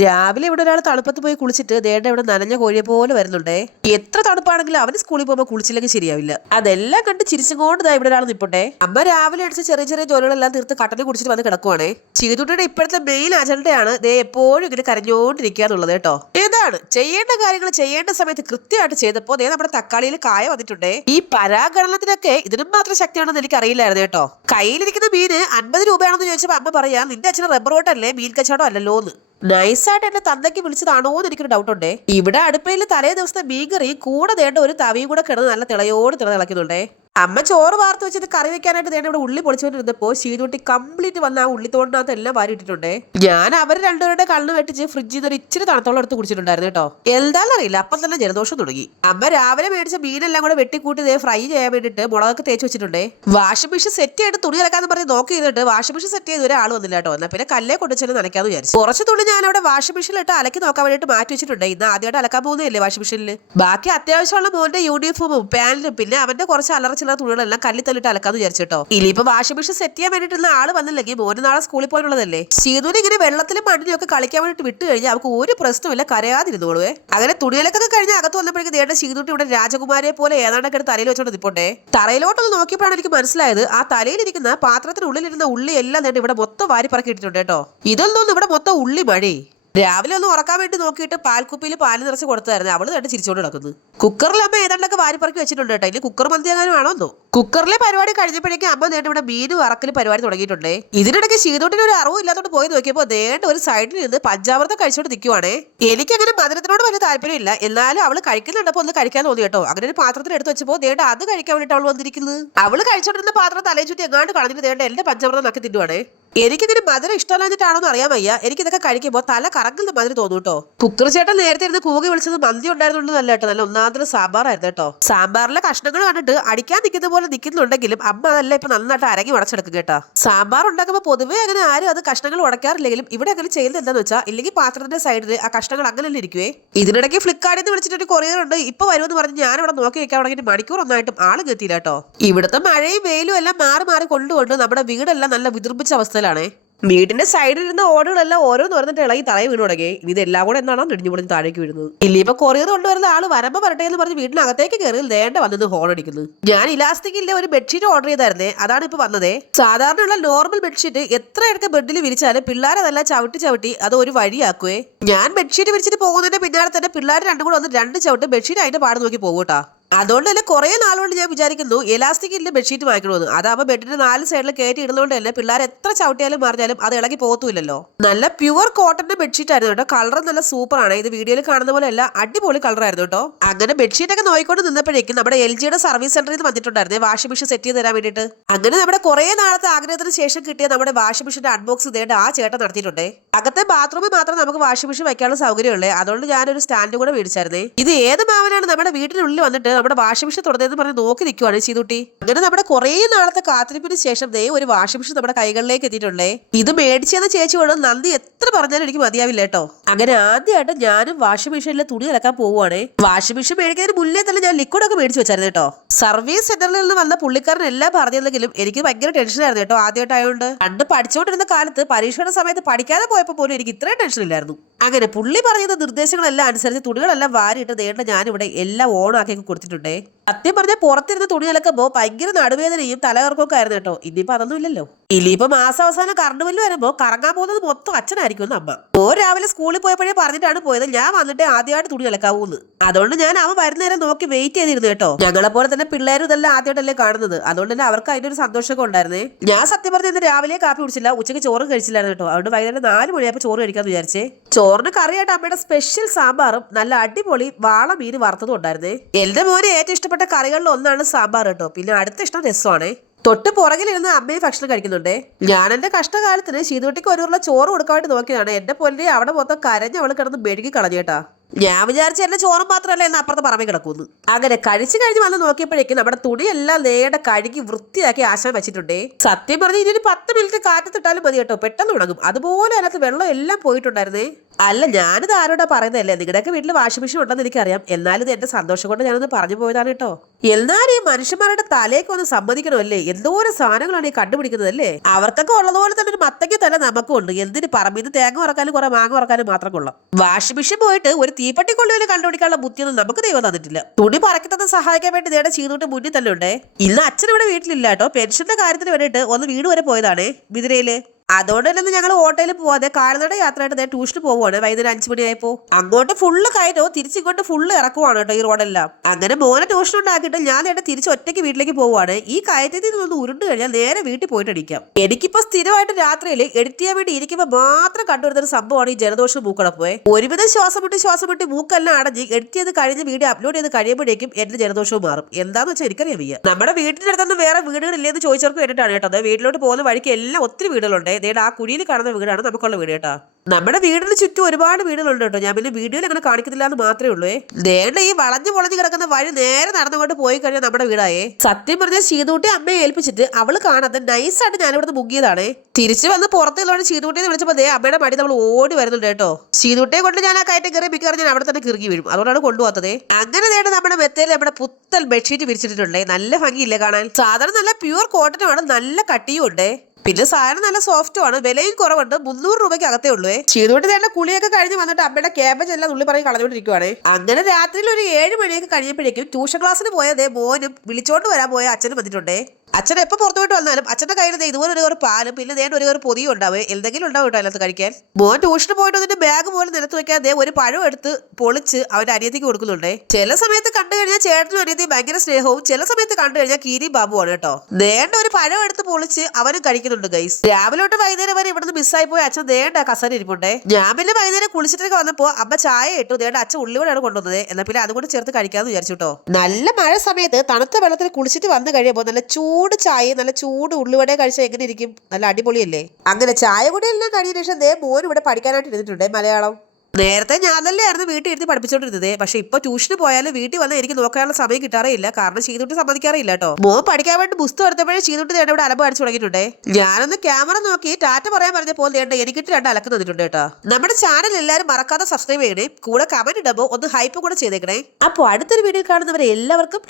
രാവിലെ ഇവിടെ ഒരാൾ തണുപ്പത്ത് പോയി കുളിച്ചിട്ട് ദേണ്ട ഇവിടെ നനഞ്ഞ കോഴിയെ പോലെ വരുന്നുണ്ടേ. എത്ര തണുപ്പാണെങ്കിലും അവന് സ്കൂളിൽ പോകുമ്പോൾ കുളിച്ചില്ലെങ്കിൽ ശരിയാവില്ല. അതെല്ലാം കണ്ട് ചിരിച്ചുകൊണ്ട് ഇവിടെ ഒരാൾ നിൽപ്പുണ്ടേ അമ്മ രാവിലെ അടിച്ച് ചെറിയ ചെറിയ ജോലികളെല്ലാം തീർത്ത് കട്ടനെ കുടിച്ചിട്ട് വന്ന് കിടക്കുവാണേ. ചീതുട്ടിയുടെ ഇപ്പോഴത്തെ മെയിൻ അജണ്ടയാണ് ദേ എപ്പോഴും ഇങ്ങനെ കരഞ്ഞോണ്ടിരിക്കുക എന്നുള്ളത് കേട്ടോ. ഏതാണ്? ചെയ്യേണ്ട കാര്യങ്ങൾ ചെയ്യേണ്ട സമയത്ത് കൃത്യമായിട്ട് ചെയ്തപ്പോ ദേ നമ്മുടെ തക്കാളിയിൽ കായ വന്നിട്ടുണ്ടേ. ഈ പരാഗണനത്തിനൊക്കെ ഇതിനും മാത്രം ശക്തിയാണെന്ന് എനിക്ക് അറിയില്ലായിരുന്നു കേട്ടോ. കയ്യിലിരിക്കുന്ന മീന് അൻപത് രൂപയാണെന്ന് ചോദിച്ചപ്പോ അമ്മ പറയാ നിന്റെ അച്ഛന് റബ്ബർ ബോട്ടല്ലേ മീൻ കച്ചവടം അല്ലല്ലോ എന്ന് നൈസായിട്ട് എന്നെ തന്തയ്ക്ക് വിളിച്ചതാണോ എന്ന് എനിക്കൊരു ഡൗട്ട് ഉണ്ടേ. ഇവിടെ അടുപ്പയിൽ തലേ ദിവസത്തെ മീൻകറി കൂടെ നേണ്ട ഒരു തവിയും കൂടെ കിടന്ന് നല്ല തിളയോട് തിള തിളക്കുന്നുണ്ടേ അമ്മ ചോറ് വാർത്ത് വെച്ചിട്ട് കറി വെക്കാനായിട്ട് നേരം ഇവിടെ ഉള്ളി പൊളിച്ചുകൊണ്ടിരുന്നപ്പോ ശീതുട്ടി കംപ്ലീറ്റ് വന്ന ആ ഉള്ളിത്തോടിനകത്ത് എല്ലാം വാരി ഇട്ടിട്ടുണ്ടേ ഞാൻ അവർ രണ്ടുപേരുടെ കണ്ണ് വെട്ടിച്ച് ഫ്രിഡ്ജിൽ നിന്ന് ഒരു ഇച്ചിരി തണുത്തോളം എടുത്ത് കുടിച്ചിട്ടുണ്ടായിരുന്നു കേട്ടോ. എന്താണെന്ന് അറിയില്ല അപ്പം തന്നെ ജലദോഷം തുടങ്ങി. അമ്മ രാവിലെ മേടിച്ച മീനെല്ലാം കൂടെ വെട്ടിക്കൂട്ടി ഫ്രൈ ചെയ്യാൻ വേണ്ടിയിട്ട് മുളകൊക്കെ തേച്ച് വെച്ചിട്ടുണ്ടേ. വാഷിംഗ് മെഷീൻ സെറ്റ് ചെയ്തിട്ട് തുണി അലക്കാന്ന് പറഞ്ഞ് നോക്കി ചെയ്തിട്ട് വാഷിംഗ് മെഷീൻ സെറ്റ് ചെയ്ത് ഒരാൾ വന്നില്ല കേട്ടോ. എന്നാ പിന്നെ കല്ലേ കൊണ്ടുവച്ചാലും നനയ്ക്കാന്ന് വിചാരിച്ചു. കുറച്ച് തുണി ഞാൻ അവിടെ വാഷിംഗ് മെഷീനിലിട്ട് അലക്കി നോക്കാൻ വേണ്ടിയിട്ട് മാറ്റി വെച്ചിട്ടുണ്ട്. ഇന്ന് ആദ്യമായിട്ട് അലക്കാൻ പോകുന്നില്ലേ വാഷിംഗ് മെഷീനിൽ ബാക്കി അത്യാവശ്യമുള്ള മോന്റെ യൂണിഫോമും പാന്റും പിന്നെ അവന്റെ കുറച്ച് അലറ ചില തുണികളെല്ലാം കല്ലി തല്ലിട്ട് അലക്കാന്ന് വിചാരിച്ചിട്ടോ. ഇനിയിപ്പോ വാഷിംഗ് മെഷീൻ സെറ്റ് ചെയ്യാൻ വേണ്ടിയിട്ടുള്ള ആൾ വന്നില്ലെങ്കിൽ മോന് നാളെ സ്കൂളിൽ പോകാനുള്ളതല്ലേ? സീതുവിന് ഇങ്ങനെ വെള്ളത്തിലും മണ്ണിലും ഒക്കെ കളിക്കാൻ വേണ്ടിട്ട് വിട്ടു കഴിഞ്ഞാൽ അവർക്ക് ഒരു പ്രശ്നമില്ല കരയാതിരുന്നോളൂ അങ്ങനെ തുണിയിലൊക്കെ കഴിഞ്ഞ് അകത്ത് വന്നപ്പോഴേക്കും ദേണ്ട ശീതുട്ടി ഇവിടെ രാജകുമാരിയെ പോലെ ഏതാണ്ടൊക്കെ തലയിൽ വെച്ചോണ്ട് നിപ്പോണ്ടേ. തറയിലോട്ടൊന്ന് നോക്കിയപ്പോഴാണ് എനിക്ക് മനസ്സിലായത് ആ തലയിലിരിക്കുന്ന പാത്രത്തിനുള്ളിലിരുന്ന ഉള്ളി എല്ലാം നേരിട്ട് ഇവിടെ മൊത്തം വാരി പറക്കി ഇട്ടിട്ടുണ്ട് കേട്ടോ. ഇതൊന്നും ഇവിടെ മൊത്തം ഉള്ളി മഴേ രാവിലെ ഒന്ന് ഉറക്കാൻ വേണ്ടി നോക്കിയിട്ട് പാൽക്കുപ്പിയിൽ പാൽ നിറച്ച് കൊടുത്തായിരുന്നു. അവൾ തട്ട് ചിരിച്ചോണ്ട് നടക്കുന്നു. കുക്കറിൽ അമ്മ ഏതാണ്ടൊക്കെ വാരിപ്പറക്കി വെച്ചിട്ടുണ്ട് കേട്ടോ. ഇനി കുക്കർ മന്തി ആണോന്നോ കുക്കറിലെ പരിപാടി കഴിഞ്ഞപ്പോഴേക്കും അമ്മ നേരിട്ട് ഇവിടെ മീൻ വറക്കൽ പരിപാടി തുടങ്ങിയിട്ടുണ്ട്. ഇതിനിടയ്ക്ക് ശീതോട്ടിന് ഒരു അറിവും ഇല്ലാത്തോണ്ട് പോയി നോക്കിയപ്പോൾ നേണ്ട ഒരു സൈഡിൽ നിന്ന് പഞ്ചാമൃതം കഴിച്ചോണ്ട് നിൽക്കുവാണേ എനിക്കങ്ങനെ മധുരത്തിനോട് വലിയ താല്പര്യമില്ല. എന്നാലും അവൾ കഴിക്കുന്നുണ്ടപ്പോൾ ഒന്ന് കഴിക്കാൻ തോന്നി കേട്ടോ. അങ്ങനെ ഒരു പാത്രത്തിൽ എടുത്ത് വെച്ചപ്പോൾ നേരിട്ട് അത് കഴിക്കാൻ വേണ്ടിയിട്ട് അവൾ വന്നിരിക്കുന്നത്. അവൾ കഴിച്ചോണ്ടിരുന്ന പാത്രം തലയിൽ ചുറ്റി എങ്ങാണ്ട് കളഞ്ഞിട്ട് നേരിട്ട് എന്റെ പഞ്ചാമൃതം നക്കി തിന്നുവാണേ. എനിക്കിങ്ങനെ മധുരം ഇഷ്ടമല്ലാഞ്ഞിട്ടാണോന്ന് അറിയാൻ വയ്യ. എനിക്കിതൊക്കെ കഴിക്കുമ്പോൾ തല കറങ്ങുന്ന മധുരം തോന്നും കേട്ടോ കുക്കർ ചേട്ടൻ നേരത്തെ ഇരുന്ന് കൂകി വിളിച്ചത് മന്തി ഉണ്ടായിരുന്നുള്ളതല്ല കേട്ടോ നല്ല ഒന്നാമത്തെ സാമ്പാറായിരുന്നു കേട്ടോ സാമ്പാറിലെ കഷ്ണങ്ങൾ കണ്ടിട്ട് അടിക്കാൻ നിൽക്കുന്ന പോലെ നിൽക്കുന്നുണ്ടെങ്കിലും അമ്മ അതല്ല ഇപ്പൊ നന്നായിട്ട് അരങ്ങി ഉടച്ചെടുക്കും കേട്ടോ. സാമ്പാർ ഉണ്ടാക്കുമ്പോൾ പൊതുവേ അങ്ങനെ ആരും അത് കഷ്ണങ്ങൾ ഉടക്കാറില്ലെങ്കിലും ഇവിടെ അങ്ങനെ ചെയ്യുന്നത് എന്താന്ന് വെച്ചാൽ ഇല്ലെങ്കിൽ പാത്രത്തിന്റെ സൈഡിൽ ആ കഷ്ണങ്ങൾ അങ്ങനെ ഇരിക്കുവേ. ഇതിനിടയ്ക്ക് ഫ്ലിപ്കാർട്ടിൽ നിന്ന് വിളിച്ചിട്ട് ഒരു കൊറിയർ ഉണ്ട്. ഇപ്പൊ വരുമെന്ന് പറഞ്ഞ് ഞാൻ അവിടെ നോക്കി വെക്കാൻ തുടങ്ങിയിട്ട് മണിക്കൂർ ഒന്നായിട്ടും ആൾ എത്തിയില്ല കേട്ടോ ഇവിടുത്തെ മഴയും വെയിലും എല്ലാം മാറി മാറി കൊണ്ടുകൊണ്ട് നമ്മുടെ വീടെല്ലാം നല്ല വിതിർപ്പിച്ച അവസ്ഥയിലാണേ വീടിന്റെ സൈഡിൽ ഇരുന്ന് ഓടുകളെല്ലാം ഓരോന്ന് പറഞ്ഞിട്ട് ഇളകി തറയിൽ വീണ് തുടങ്ങി. ഇനി ഇതെല്ലാം കൂടെ എന്നാണോ നെടിഞ്ഞു പൊളിഞ്ഞ് താഴേക്ക് വീഴുന്നത്? ഇല്ലിപ്പോ കൊറിയർ കൊണ്ടുവരുന്ന ആൾ വരമ്പ വരട്ടെ എന്ന് പറഞ്ഞ് വീടിനകത്തേക്ക് കയറി നേണ്ട വന്നത് ഹോൺ അടിക്കുന്നത് ഞാൻ ഇലാസ്റ്റിക്കിന്റെ ഒരു ബെഡ്ഷീറ്റ് ഓർഡർ ചെയ്തായിരുന്നേ. അതാണ് ഇപ്പൊ വന്നതേ. സാധാരണയുള്ള നോർമൽ ബെഡ്ഷീറ്റ് എത്ര ഇടയ്ക്ക് ബെഡിൽ വിരിച്ചാലും പിള്ളേരതെല്ലാം ചവിട്ടി ചവിട്ടി അത് ഒരു വഴിയാക്കുവേ. ഞാൻ ബെഡ്ഷീറ്റ് വിരിച്ചിട്ട് പോകുന്നതിന്റെ പിന്നാലെ തന്നെ പിള്ളേർ രണ്ടും കൂടെ വന്ന് രണ്ട് ചവിട്ട് ബെഡ്ഷീറ്റ് അതിന്റെ പാട് നോക്കി പോകൂട്ടാ അതുകൊണ്ട് തന്നെ കുറേ നാളുകൊണ്ട് ഞാൻ വിചാരിക്കുന്നു എലാസ്റ്റിക് ഇല്ല ബെഡ്ഷീറ്റ് വാങ്ങിക്കണമെന്ന് അതാകുമ്പോൾ ബെഡിന്റെ നാല് സൈഡിൽ കയറ്റി ഇടുന്നതുകൊണ്ട് തന്നെ പിള്ളേർ എത്ര ചവിട്ടിയാലും മറിഞ്ഞാലും അത് ഇളകി പോകത്തുമില്ലല്ലോ നല്ല പ്യുവർ കോട്ടന്റെ ബെഡ്ഷീറ്റ് ആയിരുന്നു കേട്ടോ. കളർ നല്ല സൂപ്പറാണ് ഇത് വീഡിയോയിൽ കാണുന്ന പോലെ അല്ല അടിപൊളി കളർ ആയിരുന്നു കേട്ടോ. അങ്ങനെ ബെഡ്ഷീറ്റ് ഒക്കെ നോക്കിക്കൊണ്ട് നിന്നപ്പോഴേക്കും നമ്മുടെ എൽ ജിയുടെ സർവീസ് സെന്ററിൽ നിന്ന് വന്നിട്ടുണ്ടായിരുന്നേ വാഷിംഗ് മെഷീൻ സെറ്റ് ചെയ്ത് തരാൻ വേണ്ടിയിട്ട്. അങ്ങനെ നമ്മുടെ കുറേ നാളത്തെ ആഗ്രഹത്തിന് ശേഷം കിട്ടിയ നമ്മുടെ വാഷിംഗ് മെഷീന്റെ അൺബോക്സ് ഇതേണ്ട ആ ചേട്ടൻ നടത്തിയിട്ടുണ്ട്. അകത്തെ ബാത്റൂമിൽ മാത്രം നമുക്ക് വാഷിംഗ് മെഷീൻ വെക്കാനുള്ള സൗകര്യമുള്ളേ. അതുകൊണ്ട് ഞാനൊരു സ്റ്റാൻഡ് കൂടെ മേടിച്ചായിരുന്നേ. ഇത് ഏത് മാവനാണ് നമ്മുടെ വീട്ടിനുള്ളിൽ വന്നിട്ട് നമ്മുടെ വാഷിംഗ് മെഷീൻ തുടങ്ങിയെന്ന് പറഞ്ഞ് നോക്കി നിൽക്കുവാണ് ചെയ്തുട്ടി അങ്ങനെ നമ്മുടെ കുറേ നാളത്തെ കാത്തിരിപ്പിന് ശേഷം ദേ ഒരു വാഷിംഗ് മെഷീൻ നമ്മുടെ കൈകളിലേക്ക് എത്തിയിട്ടുണ്ടേ. ഇത് മേടിച്ചെന്ന ചേച്ചിയോട് നന്ദി എത്ര പറഞ്ഞാലും എനിക്ക് മതിയാവില്ല കേട്ടോ. അങ്ങനെ ആദ്യമായിട്ട് ഞാനും വാഷിംഗ് മെഷീനിലെ തുണി ഇളക്കാൻ പോവുകയാണ് വാഷിംഗ് മെഷീൻ മേടിക്കുന്നതിന് മുന്നേ തന്നെ ഞാൻ ലിക്വിഡ് ഒക്കെ മേടിച്ച് വെച്ചായിരുന്നു കേട്ടോ. സർവീസ് സെന്ററിൽ നിന്ന് വന്ന പുള്ളിക്കാരൻ എല്ലാം പറഞ്ഞിരുന്നെങ്കിലും എനിക്ക് ഭയങ്കര ടെൻഷനായിരുന്നു കേട്ടോ ആദ്യമായിട്ടായതുകൊണ്ട് പണ്ട് പഠിച്ചുകൊണ്ടിരുന്ന കാലത്ത് പരീക്ഷയുടെ സമയത്ത് പഠിക്കാതെ പോയപ്പോൾ പോലും എനിക്ക് ഇത്രയും ടെൻഷൻ ഇല്ലായിരുന്നു. അങ്ങനെ പുള്ളി പറയുന്ന നിർദ്ദേശങ്ങളെല്ലാം അനുസരിച്ച് തുണികളെല്ലാം വാരിയിട്ട് നേരിട്ട് ഞാനിവിടെ എല്ലാം ഓണാക്കി കൊടുത്തിട്ടുണ്ടേ. സത്യം പറഞ്ഞാൽ പുറത്തിരുന്ന് തുണി അലക്കുമ്പോൾ ഭയങ്കര നടുവേദനയും തലവർക്കൊക്കെ ആയിരുന്നു കേട്ടോ. ഇനിയിപ്പോ അതൊന്നും ഇല്ലല്ലോ. ഇനിയിപ്പോ മാസാവസാനം കറണ്ട് ബില്ല് വരുമ്പോൾ കറങ്ങാൻ പോകുന്നത് മൊത്തം അച്ഛനായിരിക്കും അമ്മ. ഓ രാവിലെ സ്കൂളിൽ പോയപ്പോഴേ പറഞ്ഞിട്ടാണ് പോയത്. ഞാൻ വന്നിട്ട് ആദ്യമായിട്ട് തുണി അലക്കാവൂന്ന്. അതുകൊണ്ട് ഞാൻ അവൻ വരുന്നേരം നോക്കി വെയിറ്റ് ചെയ്തിരുന്നു കേട്ടോ. ഞങ്ങളെ പോലെ തന്നെ പിള്ളേരും ഇതെല്ലാം ആദ്യമായിട്ടല്ലേ കാണുന്നത്. അതുകൊണ്ട് തന്നെ അവർക്ക് അതിന്റെ ഒരു സന്തോഷമൊക്കെ ഉണ്ടായിരുന്നേ. ഞാൻ സത്യം പറഞ്ഞ ഇന്ന് രാവിലെ കാപ്പി കുടിച്ചില്ല. ഉച്ചയ്ക്ക് ചോറും കഴിച്ചില്ലായിരുന്നു കേട്ടോ. അതുകൊണ്ട് വൈകുന്നേരം നാല് മണിയായപ്പോൾ ചോറ് കഴിക്കാന്ന് വിചാരിച്ചേ. ചോറിന് കറിയായിട്ട് അമ്മയുടെ സ്പെഷ്യൽ സാമ്പാറും നല്ല അടിപൊളി വാള മീൻ വറുത്തതും ഉണ്ടായിരുന്നേ. എന്റെ മോനെ ഏറ്റവും ഇഷ്ടപ്പെട്ട കറികളിൽ ഒന്നാണ് സാമ്പാർ കേട്ടോ. പിന്നെ അടുത്ത ഇഷ്ടം രസമാണേ. തൊട്ട് പുറകിലിരുന്ന് അമ്മയെ ഭക്ഷണം കഴിക്കുന്നുണ്ടേ. ഞാൻ എന്റെ കഷ്ടകാലത്തിന് ശീതുട്ടിക്ക് ഒരു ഉരുള ചോറ് കൊടുക്കാൻ വേണ്ടി നോക്കിയതാണ്. എന്റെ പൊല്ലി അവിടെ മൊത്തം കരഞ്ഞ് അവൾ കിടന്ന് മെഴുകി കളഞ്ഞേട്ടാ ഞാൻ വിചാരിച്ച എന്റെ ചോറും മാത്രമല്ല എന്ന് അപ്പുറത്ത് പറമ്പി കിടക്കുന്നു. അങ്ങനെ കഴിച്ചു കഴിഞ്ഞ് വന്ന് നോക്കിയപ്പോഴേക്കും നമ്മുടെ തുണിയെല്ലാം നേരെ കഴുകി വൃത്തിയാക്കി ആശാൻ വെച്ചിട്ടുണ്ടേ. സത്യം പറഞ്ഞ് ഇനി ഒരു പത്ത് മിനിറ്റ് കാറ്റത്തിട്ടാലും മതി കേട്ടോ. പെട്ടെന്ന് ഉണങ്ങും. അതുപോലെ അതിനകത്ത് വെള്ളം എല്ലാം പോയിട്ടുണ്ടായിരുന്നേ. അല്ല ഞാനിത് ആരോടാ പറയുന്നതല്ലേ? നിങ്ങളുടെയൊക്കെ വീട്ടിൽ വാഷിംഗ് മെഷീൻ ഉണ്ടെന്ന് എനിക്കറിയാം. എന്നാലും ഇത് എന്റെ സന്തോഷം കൊണ്ട് ഞാനൊന്ന് പറഞ്ഞു പോയതാണ് കേട്ടോ. എന്നാലും ഈ മനുഷ്യന്മാരുടെ തലേക്ക് ഒന്ന് സമ്മതിക്കണമല്ലേ? എന്തോരം സാധനങ്ങളാണ് ഈ കണ്ടുപിടിക്കുന്നത് അല്ലേ അവർക്കൊക്കെ ഉള്ളതുപോലെ തന്നെ ഒരു മത്തയ്ക്ക് തല നമുക്കും ഉണ്ട്. എന്തിന് പറമ്പിൽ തേങ്ങ ഉറക്കാനും കുറെ മാങ്ങ ഉറക്കാനും മാത്രം കൊള്ളാം വാഷിംഗ് മെഷീൻ പോയിട്ട് ഒരു തീപ്പെട്ടി കൊള്ളുവിൽ കണ്ടുപിടിക്കാനുള്ള ബുദ്ധിയൊന്നും നമുക്ക് ദൈവം തന്നിട്ടില്ല. തുണി പറക്കുന്നത് സഹായിക്കാൻ വേണ്ടി നേടെ ചെയ്തിട്ട് മുന്നിൽ തന്നെ ഉണ്ടേ ഇന്ന് അച്ഛൻ ഇവിടെ വീട്ടിലില്ല കേട്ടോ. പെൻഷന്റെ കാര്യത്തിന് വേണ്ടിയിട്ട് ഒന്ന് വീട് വരെ പോയതാണ്. ബിദിരയിൽ അതുകൊണ്ട് തന്നെ ഞങ്ങൾ ഓട്ടോയിൽ പോവാതെ കാൽനട യാത്രയായിട്ട് ട്യൂഷന് പോവുകയാണ് വൈകുന്നേരം അഞ്ചു മണിയായപ്പോ അങ്ങോട്ട് ഫുള്ള് കയറ്റോ തിരിച്ചിങ്ങോട്ട് ഫുള്ള് ഇറക്കുവാണ് കേട്ടോ ഈ റോഡെല്ലാം. അങ്ങനെ മോനെ ട്യൂഷൻ ഉണ്ടാക്കിയിട്ട് ഞാൻ നേടെ തിരിച്ച് ഒറ്റയ്ക്ക് വീട്ടിലേക്ക് പോവുകയാണ് ഈ കയറ്റത്തിൽ നിന്നൊന്ന് ഉരുണ്ട് കഴിഞ്ഞാൽ നേരെ വീട്ടിൽ പോയിട്ട് അടിക്കാം. എനിക്കിപ്പോ സ്ഥിരമായിട്ട് രാത്രിയിൽ എഡിറ്റ് ചെയ്യാൻ വേണ്ടി ഇരിക്കുമ്പോൾ മാത്രം കണ്ടുവരുന്ന ഒരു സംഭവമാണ് ഈ ജലദോഷം മൂക്കടപ്പോയെ ഒരുവിധം ശ്വാസം വിട്ട് ശ്വാസം വിട്ട് മൂക്കെല്ലാം അടഞ്ഞ് എഡിറ്റ് ചെയ്ത് കഴിഞ്ഞ് വീഡിയോ അപ്ലോഡ് ചെയ്ത് കഴിയുമ്പോഴേക്കും എന്റെ ജലദോഷവും മാറും. എന്താന്ന് വെച്ചാൽ എനിക്കറിയാം നമ്മുടെ വീട്ടിന്റെ അടുത്തൊന്നും വേറെ വീടുകളില്ലെന്ന് ചോദിച്ചവർക്ക് വേണ്ടിയിട്ടാണ് കേട്ടോ. വീട്ടിലോട്ട് പോകുന്ന വഴിക്ക് എല്ലാം ഒത്തിരി വീടുകളുണ്ട്. ദേടെ ആ കുഴിയിൽ കാണുന്ന വീടാണ് നമുക്കുള്ള വീട് കേട്ടോ. നമ്മുടെ വീടിന് ചുറ്റും ഒരുപാട് വീടുകളുണ്ട് കേട്ടോ. ഞാൻ പിന്നെ വീഡിയോയിൽ അങ്ങനെ കാണിക്കുന്നില്ല എന്ന് മാത്രമേ ഉള്ളൂ ദേണ്ട ഈ വളഞ്ഞു പൊളഞ്ഞു കിടക്കുന്ന വഴി നേരെ നടന്നുകൊണ്ട് പോയി കഴിഞ്ഞാൽ നമ്മുടെ വീടായേ സത്യം പറഞ്ഞ ശീതൂട്ടി അമ്മയെ ഏൽപ്പിച്ചിട്ട് അവൾ കാണാതെ നൈസായിട്ട് ഞാനിവിടുന്ന് മുങ്ങിയതാണ്. തിരിച്ചു വന്ന് പുറത്തുള്ളവർ ശീതൂട്ടിയെ വിളിച്ചപ്പോൾ ദേ അമ്മയുടെ മടി നമ്മൾ ഓടി വരുന്നുണ്ട് കേട്ടോ. ശീതൂട്ടിയെ കൊണ്ട് ഞാൻ ആ കയറ്റം കയറി മിക്കവാറും ഞാൻ അവിടെ തന്നെ കിറുകി വീഴും. അതുകൊണ്ടാണ് കൊണ്ടുപോകാത്തത് അങ്ങനെ നേട നമ്മുടെ മെത്തയിൽ നമ്മുടെ പുത്തൽ ബെഡ്ഷീറ്റ് വിരിച്ചിട്ടുണ്ടേ നല്ല ഭംഗിയില്ലേ കാണാൻ? സാധാരണ നല്ല പ്യുവർ കോട്ടനുമാണ് നല്ല കട്ടിയും ഉണ്ടേ. പിന്നെ സാധനം നല്ല സോഫ്റ്റും ആണ്. വിലയും കുറവുണ്ട്. മുന്നൂറ് രൂപയ്ക്ക് അകത്തേ ഉള്ളൂ. ചെയ്തുകൊണ്ട് തന്നെ കുളിയൊക്കെ കഴിഞ്ഞ് വന്നിട്ട് അമ്മയുടെ ക്യാബേജ് എല്ലാം ഉള്ളി പറഞ്ഞ് കളഞ്ഞുകൊണ്ടിരിക്കുവാണ്. അങ്ങനെ രാത്രിയിൽ ഒരു ഏഴ് മണിയൊക്കെ കഴിഞ്ഞപ്പോഴേക്കും ട്യൂഷൻ ക്ലാസ്സിന് പോയതേ മോനും വിളിച്ചോണ്ട് വരാൻ പോയ അച്ഛനും വന്നിട്ടുണ്ടേ. അച്ഛൻ എപ്പോൾ പുറത്തു വിട്ട് വന്നാലും അച്ഛന്റെ കയ്യിൽ ഇതുപോലെ ഒരു പാലും പിന്നെ നേരെ ഒരു പൊതിയും ഉണ്ടാവും. എന്തെങ്കിലും ഉണ്ടാവും കേട്ടോ അതിനകത്ത് കഴിക്കാൻ. മോൻ ട്യൂഷന് പോയിട്ട് അതിന്റെ ബാഗ് പോലും നിലത്ത് വെക്കാൻ ദേ ഒരു പഴം എടുത്ത് പൊളിച്ച് അവന്റെ അനിയത്തിക്ക് കൊടുക്കുന്നുണ്ടേ. ചില സമയത്ത് കണ്ടു കഴിഞ്ഞാൽ ചേട്ടനും അനിയത്തി ഭയങ്കര സ്നേഹവും ചില സമയത്ത് കണ്ടു കഴിഞ്ഞാൽ കീരി ബാബുവാണ് കേട്ടോ. നേണ്ട ഒരു പഴം എടുത്ത് പൊളിച്ച് അവനും കഴിക്കുന്നുണ്ട് ഗൈസ് രാവിലെ തൊട്ട് വൈകുന്നേരം വരെ ഇവിടുന്ന് മിസ്സായി പോയി അച്ഛൻ നേണ്ട കസേര ഇരിപ്പുണ്ടേ. ഞാൻ പിന്നെ വൈകുന്നേരം കുളിച്ചിട്ടൊക്കെ വന്നപ്പോ അമ്മ ചായ ഇട്ടു. നേണ്ട അച്ഛൻ ഉള്ളിവിടെയാണ് കൊണ്ടുവന്നത്. എന്നാൽ പിന്നെ അതുകൊണ്ട് ചേർത്ത് കഴിക്കാന്ന് വിചാരിച്ചു കേട്ടോ. നല്ല മഴ സമയത്ത് തണുത്ത വെള്ളത്തിൽ കുളിച്ചിട്ട് വന്നു കഴിയുമ്പോൾ നല്ല ചൂട് ചായ നല്ല ചൂട് ഉള്ളിവട കഴിച്ചാൽ എങ്ങനെ ഇരിക്കും? നല്ല അടിപൊളിയല്ലേ? അങ്ങനെ ചായ കുടിയെല്ലാം കഴിഞ്ഞ ശേഷം ദേ മോൻ ഇവിടെ പഠിക്കാനായിട്ട് ഇരുന്നിട്ടുണ്ട് മലയാളം. നേരത്തെ ഞാനല്ലേ ആയിരുന്നു വീട്ടിൽ ഇരുത്തി പഠിപ്പിച്ചോണ്ടിരുന്നത്. പക്ഷെ ഇപ്പൊ ട്യൂഷന് പോയാലും വീട്ടിൽ വന്ന് എനിക്ക് നോക്കാനുള്ള സമയം കിട്ടാറേ ഇല്ല കാരണം ചെയ്തിട്ട് സമ്മതിക്കാറില്ല കേട്ടോ. മോൻ പഠിക്കാൻ വേണ്ടി പുസ്തകം എടുത്തപ്പോഴേ ചെയ്തിട്ട് നേടെ ഇവിടെ അലമ്പ് അടിച്ചു തുടങ്ങിയിട്ടുണ്ട്. ഞാനൊന്ന് ക്യാമറ നോക്കി ടാറ്റ പറയാൻ പറഞ്ഞപ്പോൾ നേണ്ട എനിക്കിട്ട് രണ്ട് അലക്ക് തന്നിട്ടുണ്ട് കേട്ടോ. നമ്മുടെ ചാനൽ എല്ലാവരും മറക്കാതെ സബ്സ്ക്രൈബ് ചെയ്യണേ. കൂടെ കമന്റ് ഇടുമ്പോൾ ഒന്ന് ഹൈപ്പ് കൂടെ ചെയ്തേക്കണേ. അപ്പോൾ അടുത്തൊരു വീഡിയോ കാണുന്നവരെ എല്ലാവർക്കും